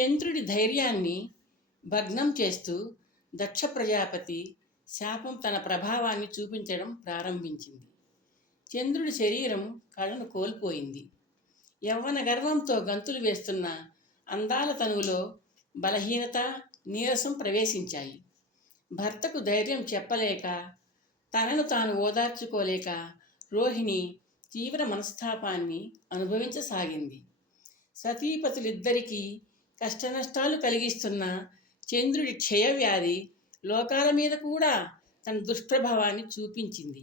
చంద్రుడి ధైర్యాన్ని భగ్నం చేస్తూ దక్ష ప్రజాపతి శాపం తన ప్రభావాన్ని చూపించడం ప్రారంభించింది. చంద్రుడి శరీరం కళను కోల్పోయింది. యవ్వన గర్వంతో గంతులు వేస్తున్న అందాల తనువులో బలహీనత నీరసం ప్రవేశించాయి. భర్తకు ధైర్యం చెప్పలేక తనను తాను ఓదార్చుకోలేక రోహిణి తీవ్ర మనస్తాపాన్ని అనుభవించసాగింది. సతీపతులిద్దరికీ కష్టనష్టాలు కలిగిస్తున్న చంద్రుడి క్షయవ్యాధి లోకాల మీద కూడా తన దుష్ప్రభావాన్ని చూపించింది.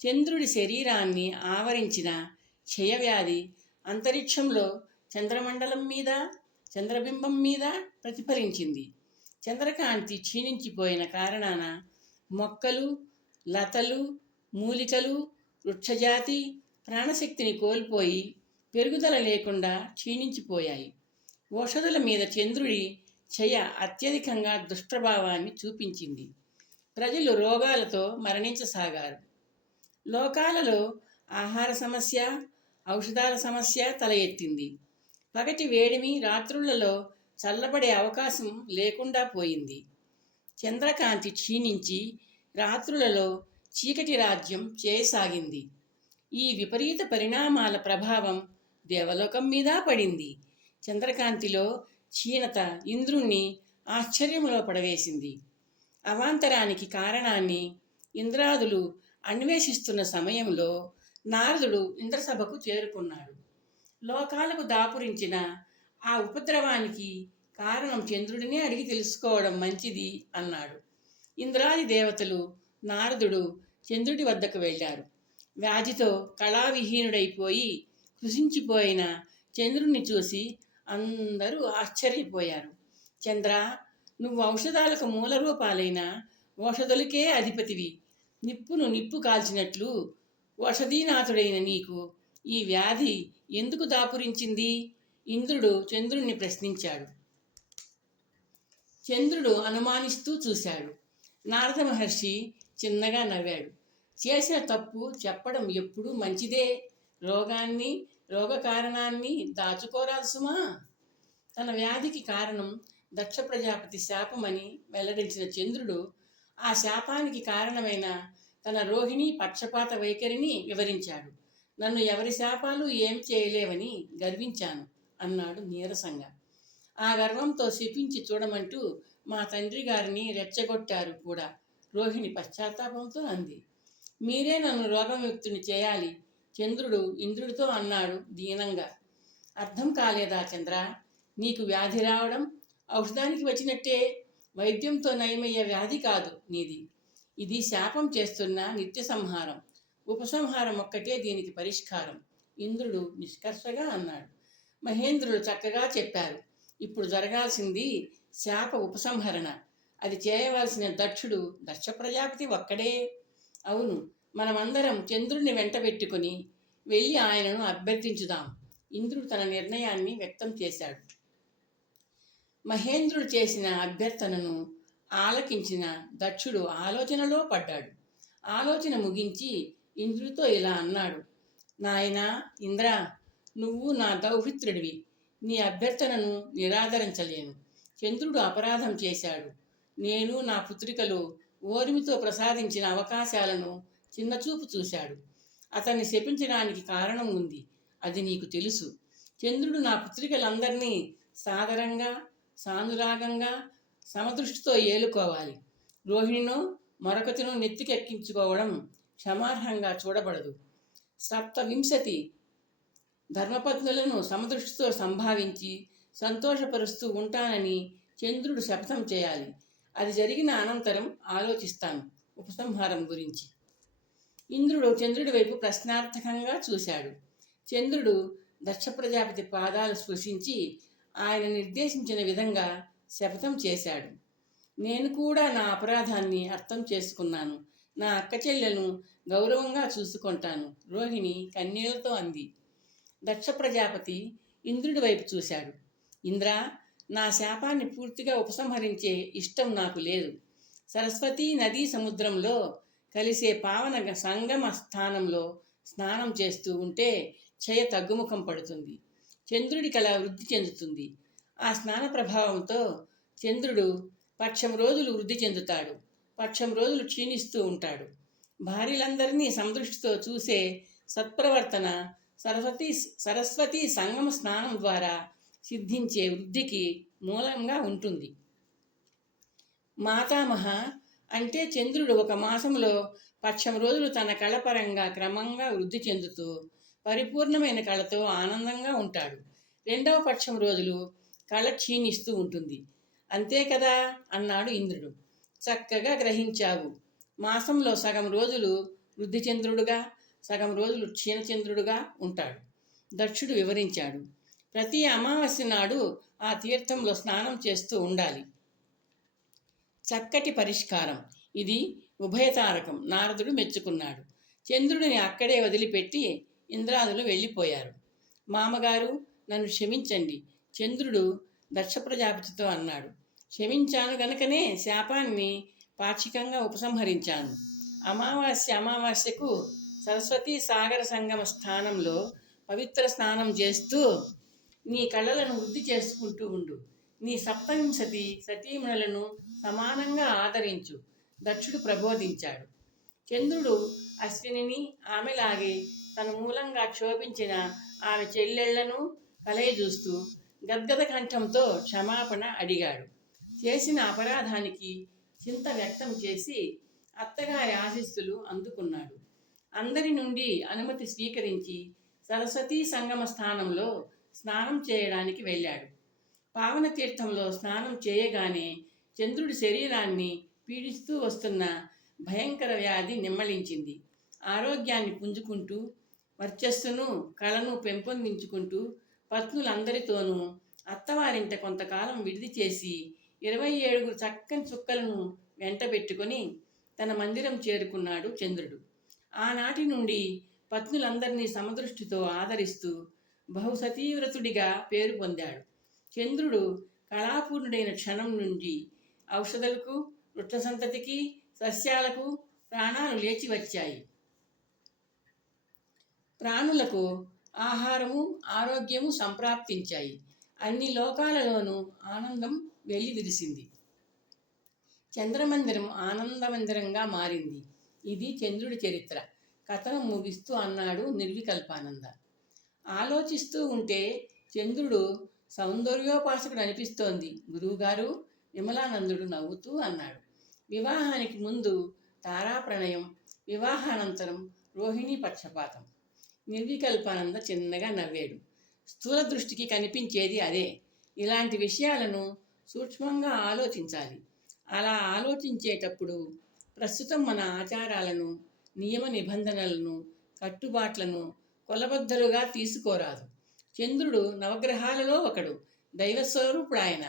చంద్రుడి శరీరాన్ని ఆవరించిన క్షయవ్యాధి అంతరిక్షంలో చంద్రమండలం మీద చంద్రబింబం మీద ప్రతిఫలించింది. చంద్రకాంతి క్షీణించిపోయిన కారణాన మొక్కలు లతలు మూలికలు వృక్షజాతి ప్రాణశక్తిని కోల్పోయి పెరుగుదల లేకుండా క్షీణించిపోయాయి. ఓషధుల మీద చంద్రుడి చయ అత్యధికంగా దుష్ప్రభావాన్ని చూపించింది. ప్రజలు రోగాలతో మరణించసాగారు. లోకాలలో ఆహార సమస్య ఔషధాల సమస్య తల ఎత్తింది. పగటి వేడిమి రాత్రులలో చల్లబడే అవకాశం లేకుండా పోయింది. చంద్రకాంతి క్షీణించి రాత్రులలో చీకటి రాజ్యం చేయసాగింది. ఈ విపరీత పరిణామాల ప్రభావం దేవలోకం మీద పడింది. చంద్రకాంతిలో క్షీణత ఇంద్రుణ్ణి ఆశ్చర్యంలో పడవేసింది. అవాంతరానికి కారణాన్ని ఇంద్రాదులు అన్వేషిస్తున్న సమయంలో నారదుడు ఇంద్రసభకు చేరుకున్నాడు. లోకాలకు దాపురించిన ఆ ఉపద్రవానికి కారణం చంద్రుడినే అడిగి తెలుసుకోవడం మంచిది అన్నాడు. ఇంద్రాది దేవతలు నారదుడు చంద్రుడి వద్దకు వెళ్ళారు. వ్యాధితో కళావిహీనుడైపోయి కృషించిపోయిన చంద్రుణ్ణి చూసి అందరూ ఆశ్చర్యపోయారు. చంద్ర నువ్వు ఔషధాలకు మూల రూపాలైన ఔషధులకే అధిపతివి. నిప్పును నిప్పు కాల్చినట్లు ఔషధీనాథుడైన నీకు ఈ వ్యాధి ఎందుకు దాపురించింది? ఇంద్రుడు చంద్రుణ్ణి ప్రశ్నించాడు. చంద్రుడు అనుమానిస్తూ చూశాడు. నారద మహర్షి చిన్నగా నవ్వాడు. చేసిన తప్పు చెప్పడం ఎప్పుడూ మంచిదే. రోగాన్ని రోగ కారణాన్ని దాచుకోరాదు సుమా. తన వ్యాధికి కారణం దక్ష ప్రజాపతి శాపమని వెల్లడించిన చంద్రుడు ఆ శాపానికి కారణమైన తన రోహిణి పక్షపాత వైఖరిని వివరించాడు. నన్ను ఎవరి శాపాలు ఏం చేయలేవని గర్వించాను అన్నాడు నీరసంగా. ఆ గర్వంతో శపించి చూడమంటూ మా తండ్రి గారిని రెచ్చగొట్టారు కూడా. రోహిణి పశ్చాత్తాపంతో అంది. మీరే నన్ను రోగముక్తుని చేయాలి. చంద్రుడు ఇంద్రుడితో అన్నాడు దీనంగా. అర్థం కాలేదా చంద్ర? నీకు వ్యాధి రావడం ఔషధానికి వచ్చినట్టే. వైద్యంతో నయమయ్యే వ్యాధి కాదు నీది. ఇది శాపం చేస్తున్న నిత్య సంహారం. ఉపసంహారం ఒక్కటే దీనికి పరిష్కారం. ఇంద్రుడు నిష్కర్షగా అన్నాడు. మహేంద్రుడు చక్కగా చెప్పారు. ఇప్పుడు జరగాల్సింది శాప ఉపసంహరణ. అది చేయవలసిన దక్షుడు దక్ష ప్రజాపతి ఒక్కడే. అవును మనమందరం చంద్రుడిని వెంట పెట్టుకుని వెళ్ళి ఆయనను అభ్యర్థించుదాం. ఇంద్రుడు తన నిర్ణయాన్ని వ్యక్తం చేశాడు. మహేంద్రుడు చేసిన అభ్యర్థనను ఆలకించిన దక్షుడు ఆలోచనలో పడ్డాడు. ఆలోచన ముగించి ఇంద్రుడితో ఇలా అన్నాడు. నాయనా ఇంద్ర నువ్వు నా దౌహిత్రుడివి నీ అభ్యర్థనను నిరాదరించలేను. చంద్రుడు అపరాధం చేశాడు. నేను నా పుత్రికలు ఓర్మితో ప్రసాదించిన అవకాశాలను చిన్నచూపు చూశాడు. అతన్ని శపించడానికి కారణం ఉంది. అది నీకు తెలుసు. చంద్రుడు నా పుత్రికలందరినీ సాదరంగా సానురాగంగా సమదృష్టితో ఏలుకోవాలి. రోహిణిను మరొకతిను నెత్తికెక్కించుకోవడం క్షమార్హంగా చూడబడదు. సప్తవింశతి ధర్మపత్నులను సమదృష్టితో సంభావించి సంతోషపరుస్తూ ఉంటానని చంద్రుడు శపథం చేయాలి. అది జరిగిన అనంతరం ఆలోచిస్తాను. ఉపసంహారం గురించి. ఇంద్రుడు చంద్రుడి వైపు ప్రశ్నార్థకంగా చూశాడు. చంద్రుడు దక్ష ప్రజాపతి పాదాలు స్పృశించి ఆయన నిర్దేశించిన విధంగా శపథం చేశాడు. నేను కూడా నా అపరాధాన్ని అర్థం చేసుకున్నాను. నా అక్క చెల్లెలను గౌరవంగా చూసుకుంటాను. రోహిణి కన్నీళ్ళతో అంది. దక్ష ప్రజాపతి ఇంద్రుడి వైపు చూశాడు. ఇంద్ర నా శాపాన్ని పూర్తిగా ఉపసంహరించే ఇష్టం నాకు లేదు. సరస్వతీ నదీ సముద్రంలో కలిసే పావన గ- సంగమ స్థానంలో స్నానం చేస్తూ ఉంటే క్షయ తగ్గుముఖం పడుతుంది. చంద్రుడి కళ వృద్ధి చెందుతుంది. ఆ స్నాన ప్రభావంతో చంద్రుడు పక్షం రోజులు వృద్ధి చెందుతాడు. పక్షం రోజులు క్షీణిస్తూ ఉంటాడు. భార్యలందరినీ సందృష్టితో చూసే సత్ప్రవర్తన సరస్వతి సరస్వతి సంగమ స్నానం ద్వారా సిద్ధించే వృద్ధికి మూలంగా ఉంటుంది. మాతామహ అంటే చంద్రుడు ఒక మాసంలో పక్షం రోజులు తన కళపరంగా క్రమంగా వృద్ధి చెందుతూ పరిపూర్ణమైన కళతో ఆనందంగా ఉంటాడు. రెండవ పక్షం రోజులు కళ క్షీణిస్తూ ఉంటుంది. అంతే కదా? అన్నాడు ఇంద్రుడు. చక్కగా గ్రహించావు. మాసంలో సగం రోజులు వృద్ధి చంద్రుడుగా సగం రోజులు క్షీణచంద్రుడుగా ఉంటాడు. దక్షుడు వివరించాడు. ప్రతి అమావాస్య నాడు ఆ తీర్థంలో స్నానం చేస్తూ ఉండాలి. చక్కటి పరిష్కారం. ఇది ఉభయతారకం నారదుడు మెచ్చుకున్నాడు. చంద్రుడిని అక్కడే వదిలిపెట్టి ఇంద్రాదులు వెళ్ళిపోయారు. మామగారు నన్ను క్షమించండి. చంద్రుడు దక్ష ప్రజాపతితో అన్నాడు. క్షమించాను గనుకనే శాపాన్ని పాక్షికంగా ఉపసంహరించాను. అమావాస్య అమావాస్యకు సరస్వతి సాగర సంగమ స్థానంలో పవిత్ర స్నానం చేస్తూ నీ కళలను వృద్ధి చేసుకుంటూ ఉండు. నీ సప్తవింశతి సతీమణులను సమానంగా ఆదరించు. దక్షుడు ప్రబోధించాడు. చంద్రుడు అశ్వినిని ఆమెలాగే తన మూలంగా క్షోభించిన ఆమె చెల్లెళ్ళను కలయజూస్తూ గద్గద కంఠంతో క్షమాపణ అడిగాడు. చేసిన అపరాధానికి చింత వ్యక్తం చేసి అత్తగారి ఆశీస్సులు అందుకున్నాడు. అందరి నుండి అనుమతి స్వీకరించి సరస్వతీ సంగమ స్థానంలో స్నానం చేయడానికి వెళ్ళాడు. పావన తీర్థంలో స్నానం చేయగానే చంద్రుడి శరీరాన్ని పీడిస్తూ వస్తున్న భయంకర వ్యాధి నిమ్మలించింది. ఆరోగ్యాన్ని పుంజుకుంటూ వర్చస్సును కళను పెంపొందించుకుంటూ పత్నులందరితోనూ అత్తవారింట కొంతకాలం విడిది చేసి ఇరవై ఏడుగురు చక్కని చుక్కలను వెంటబెట్టుకొని తన మందిరం చేరుకున్నాడు చంద్రుడు. ఆనాటి నుండి పత్నులందరినీ సమదృష్టితో ఆదరిస్తూ బహుసతీవ్రతుడిగా పేరు పొందాడు. చంద్రుడు కళాపూర్ణుడైన క్షణం నుండి ఔషధులకు వృక్ష సంతతికి సస్యాలకు ప్రాణాలు లేచి వచ్చాయి. ప్రాణులకు ఆహారము ఆరోగ్యము సంప్రాప్తించాయి. అన్ని లోకాలలోనూ ఆనందం వెళ్ళి విరిసింది చంద్రమందిరం ఆనందమందిరంగా మారింది. ఇది చంద్రుడి చరిత్ర. కథను ముగిస్తూ అన్నాడు నిర్వికల్పానంద. ఆలోచిస్తూ ఉంటే చంద్రుడు సౌందర్యోపాసకుడు అనిపిస్తోంది. గురువుగారు విమలానందుడు నవ్వుతూ అన్నాడు. వివాహానికి ముందు తారాప్రణయం వివాహానంతరం రోహిణీ పక్షపాతం. నిర్వికల్పానంద చిన్నగా నవ్వాడు. స్థూల దృష్టికి కనిపించేది అదే. ఇలాంటి విషయాలను సూక్ష్మంగా ఆలోచించాలి. అలా ఆలోచించేటప్పుడు ప్రస్తుతం మన ఆచారాలను నియమ నిబంధనలను కట్టుబాట్లను కొలబద్దలుగా తీసుకోరాదు. చంద్రుడు నవగ్రహాలలో ఒకడు దైవస్వరూపుడు ఆయన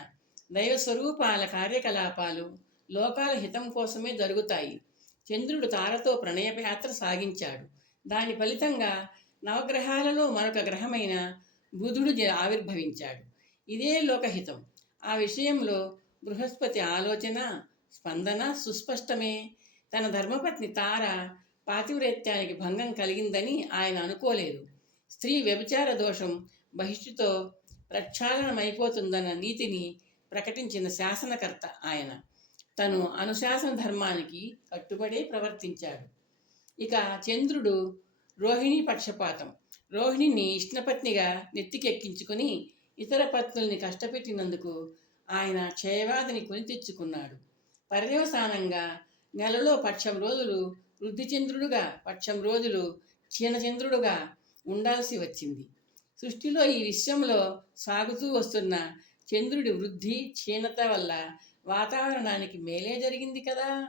దైవస్వరూపాల కార్యకలాపాలు లోకాల హితం కోసమే జరుగుతాయి. చంద్రుడు తారతో ప్రణయయాత్ర సాగించాడు. దాని ఫలితంగా నవగ్రహాలలో మరొక గ్రహమైన బుధుడు ఆవిర్భవించాడు. ఇదే లోకహితం. ఆ విషయంలో బృహస్పతి ఆలోచన స్పందన సుస్పష్టమే. తన ధర్మపత్ని తార పాతివ్రత్యానికి భంగం కలిగిందని ఆయన అనుకోలేదు. స్త్రీ వ్యభిచార దోషం బహిష్టుతో ప్రక్షాళనమైపోతుందన్న నీతిని ప్రకటించిన శాసనకర్త ఆయన. తను అనుశాసన ధర్మానికి కట్టుబడే ప్రవర్తించాడు. ఇక చంద్రుడు రోహిణి పక్షపాతం. రోహిణిని ఇష్టపత్నిగా నెత్తికెక్కించుకొని ఇతర పత్నుల్ని కష్టపెట్టినందుకు ఆయన క్షయవాదిని కొని తెచ్చుకున్నాడు. పర్యవసానంగా నెలలో పక్షం రోజులు వృద్ధిచంద్రుడుగా పక్షం రోజులు క్షీణచంద్రుడుగా ఉండాల్సి వచ్చింది. సృష్టిలో ఈ విశ్వంలో సాగుతూ వస్తున్న చంద్రుడి వృద్ధి క్షీణత వల్ల వాతావరణానికి మేలే జరిగింది కదా.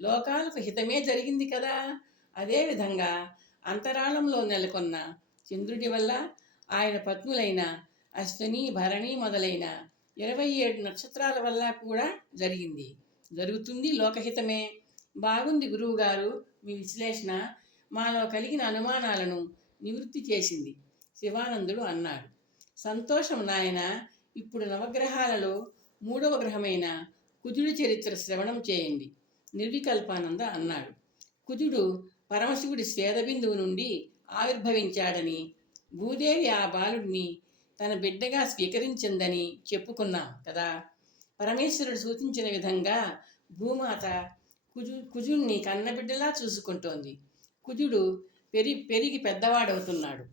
లోకాలకు హితమే జరిగింది కదా. అదేవిధంగా అంతరాళంలో నెలకొన్న చంద్రుడి వల్ల ఆయన పత్నులైన అశ్విని భరణి మొదలైన ఇరవై ఏడు నక్షత్రాల వల్ల కూడా జరిగింది. జరుగుతుంది లోకహితమే. బాగుంది గురువుగారు మీ విశ్లేషణ. మాలో కలిగిన అనుమానాలను నివృత్తి చేసింది శివానందుడు అన్నాడు. సంతోషం నాయన. ఇప్పుడు నవగ్రహాలలో మూడవ గ్రహమైన కుజుడి చరిత్ర శ్రవణం చేయండి. నిర్వికల్పానంద అన్నాడు. కుజుడు పరమశివుడి స్వేదబిందువు నుండి ఆవిర్భవించాడని భూదేవి ఆ బాలుడిని తన బిడ్డగా స్వీకరించిందని చెప్పుకున్నాం కదా. పరమేశ్వరుడు సూచించిన విధంగా భూమాత కుజు కుజుణ్ణి కన్నబిడ్డలా చూసుకుంటోంది. కుజుడు పెరి పెరిగి పెద్దవాడవుతున్నాడు.